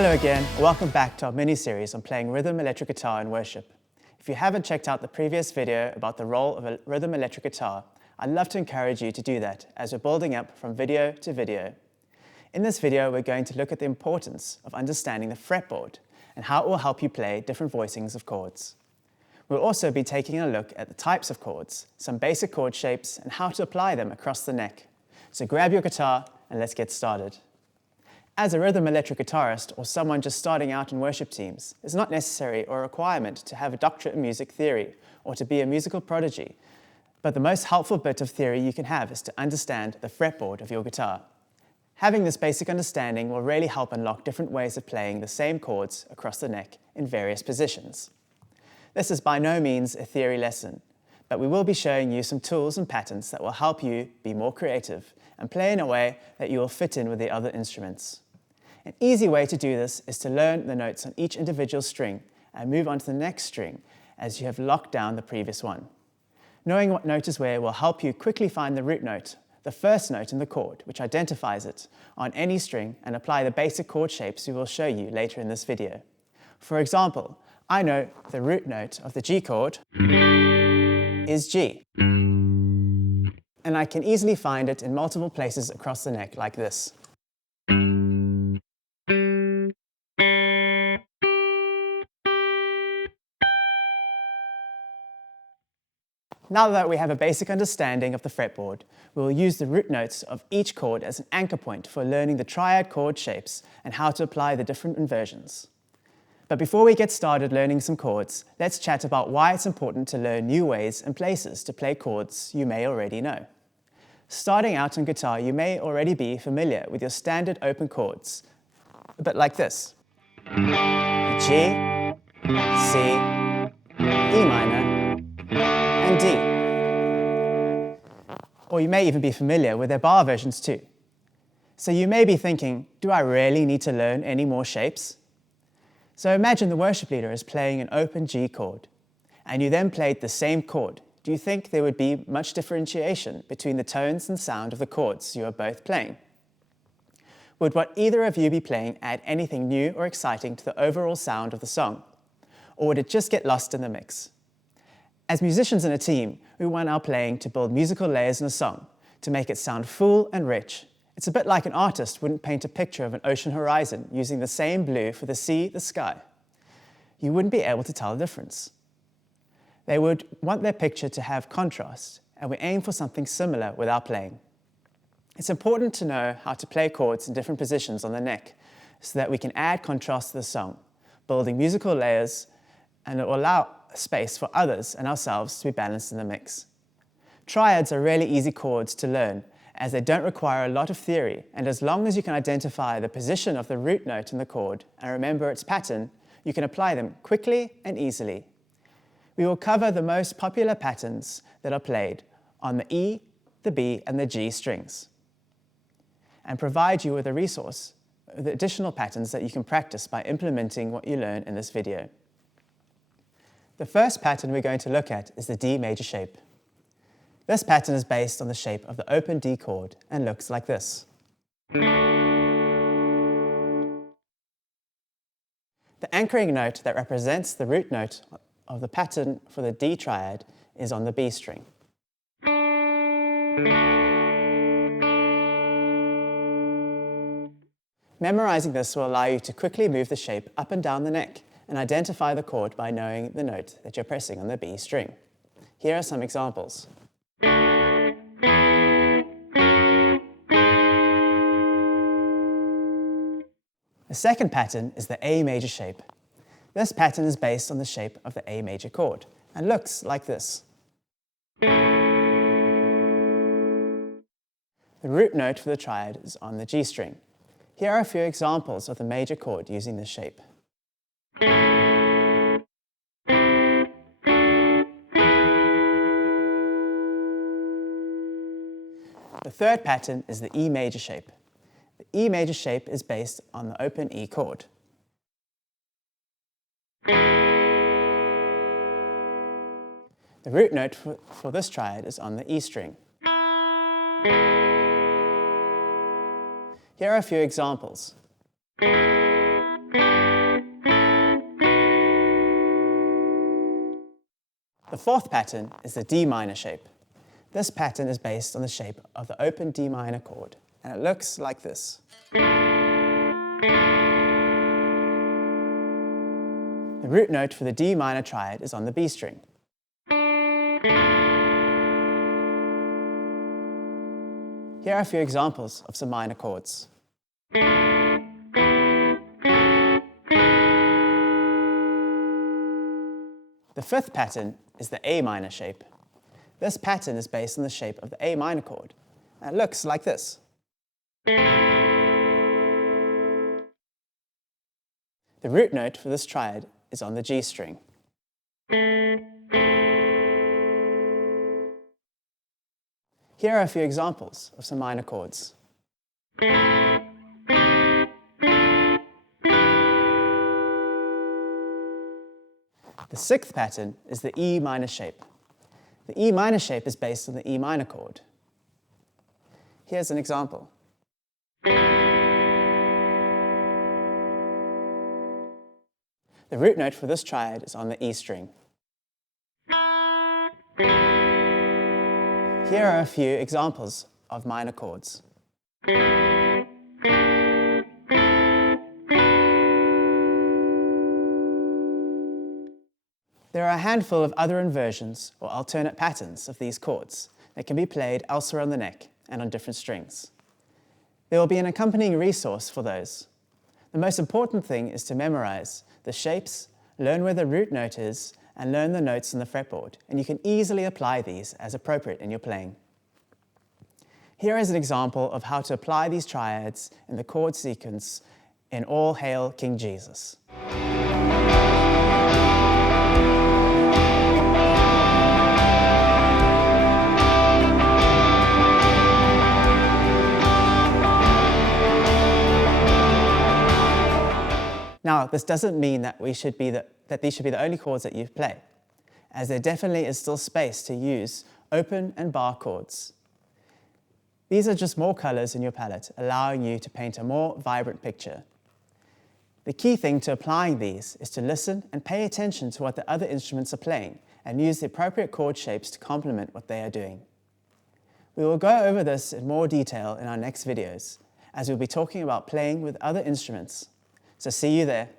Hello again, welcome back to our mini-series on playing rhythm electric guitar in worship. If you haven't checked out the previous video about the role of a rhythm electric guitar, I'd love to encourage you to do that as we're building up from video to video. In this video, we're going to look at the importance of understanding the fretboard and how it will help you play different voicings of chords. We'll also be taking a look at the types of chords, some basic chord shapes, and how to apply them across the neck. So grab your guitar and let's get started. As a rhythm electric guitarist or someone just starting out in worship teams, it's not necessary or a requirement to have a doctorate in music theory or to be a musical prodigy. But the most helpful bit of theory you can have is to understand the fretboard of your guitar. Having this basic understanding will really help unlock different ways of playing the same chords across the neck in various positions. This is by no means a theory lesson, but we will be showing you some tools and patterns that will help you be more creative and play in a way that you will fit in with the other instruments. An easy way to do this is to learn the notes on each individual string and move on to the next string as you have locked down the previous one. Knowing what note is where will help you quickly find the root note, the first note in the chord, which identifies it, on any string and apply the basic chord shapes we will show you later in this video. For example, I know the root note of the G chord is G, and I can easily find it in multiple places across the neck like this. Now that we have a basic understanding of the fretboard, we will use the root notes of each chord as an anchor point for learning the triad chord shapes and how to apply the different inversions. But before we get started learning some chords, let's chat about why it's important to learn new ways and places to play chords you may already know. Starting out on guitar, you may already be familiar with your standard open chords, a bit like this: G, C, E minor, and D. Or you may even be familiar with their bar versions too. So you may be thinking, do I really need to learn any more shapes? So imagine the worship leader is playing an open G chord, and you then played the same chord. Do you think there would be much differentiation between the tones and sound of the chords you are both playing? Would what either of you be playing add anything new or exciting to the overall sound of the song? Or would it just get lost in the mix? As musicians in a team, we want our playing to build musical layers in a song, to make it sound full and rich. It's a bit like an artist wouldn't paint a picture of an ocean horizon using the same blue for the sea, the sky. You wouldn't be able to tell the difference. They would want their picture to have contrast, and we aim for something similar with our playing. It's important to know how to play chords in different positions on the neck so that we can add contrast to the song, building musical layers, and it will allow space for others and ourselves to be balanced in the mix. Triads are really easy chords to learn as they don't require a lot of theory, and as long as you can identify the position of the root note in the chord and remember its pattern, you can apply them quickly and easily. We will cover the most popular patterns that are played on the E, the B, and the G strings, and provide you with a resource with additional patterns that you can practice by implementing what you learn in this video. The first pattern we're going to look at is the D major shape. This pattern is based on the shape of the open D chord and looks like this. The anchoring note that represents the root note of the pattern for the D triad is on the B string. Memorizing this will allow you to quickly move the shape up and down the neck and identify the chord by knowing the note that you're pressing on the B string. Here are some examples. The second pattern is the A major shape. This pattern is based on the shape of the A major chord and looks like this. The root note for the triad is on the G string. Here are a few examples of the major chord using this shape. The third pattern is the E major shape. The E major shape is based on the open E chord. The root note for this triad is on the E string. Here are a few examples. The The fourth pattern is the D minor shape. This pattern is based on the shape of the open D minor chord, and it looks like this. The root note for the D minor triad is on the B string. Here are a few examples of some minor chords. The fifth pattern is the A minor shape. This pattern is based on the shape of the A minor chord, and it looks like this. The root note for this triad is on the G string. Here are a few examples of some minor chords. The sixth pattern is the E minor shape. The E minor shape is based on the E minor chord. Here's an example. The root note for this triad is on the E string. Here are a few examples of minor chords. There are a handful of other inversions or alternate patterns of these chords that can be played elsewhere on the neck and on different strings. There will be an accompanying resource for those. The most important thing is to memorize the shapes, learn where the root note is, and learn the notes on the fretboard, and you can easily apply these as appropriate in your playing. Here is an example of how to apply these triads in the chord sequence in All Hail King Jesus. Now, this doesn't mean that these should be the only chords that you play, as there definitely is still space to use open and bar chords. These are just more colors in your palette, allowing you to paint a more vibrant picture. The key thing to applying these is to listen and pay attention to what the other instruments are playing and use the appropriate chord shapes to complement what they are doing. We will go over this in more detail in our next videos, as we'll be talking about playing with other instruments. So see you there.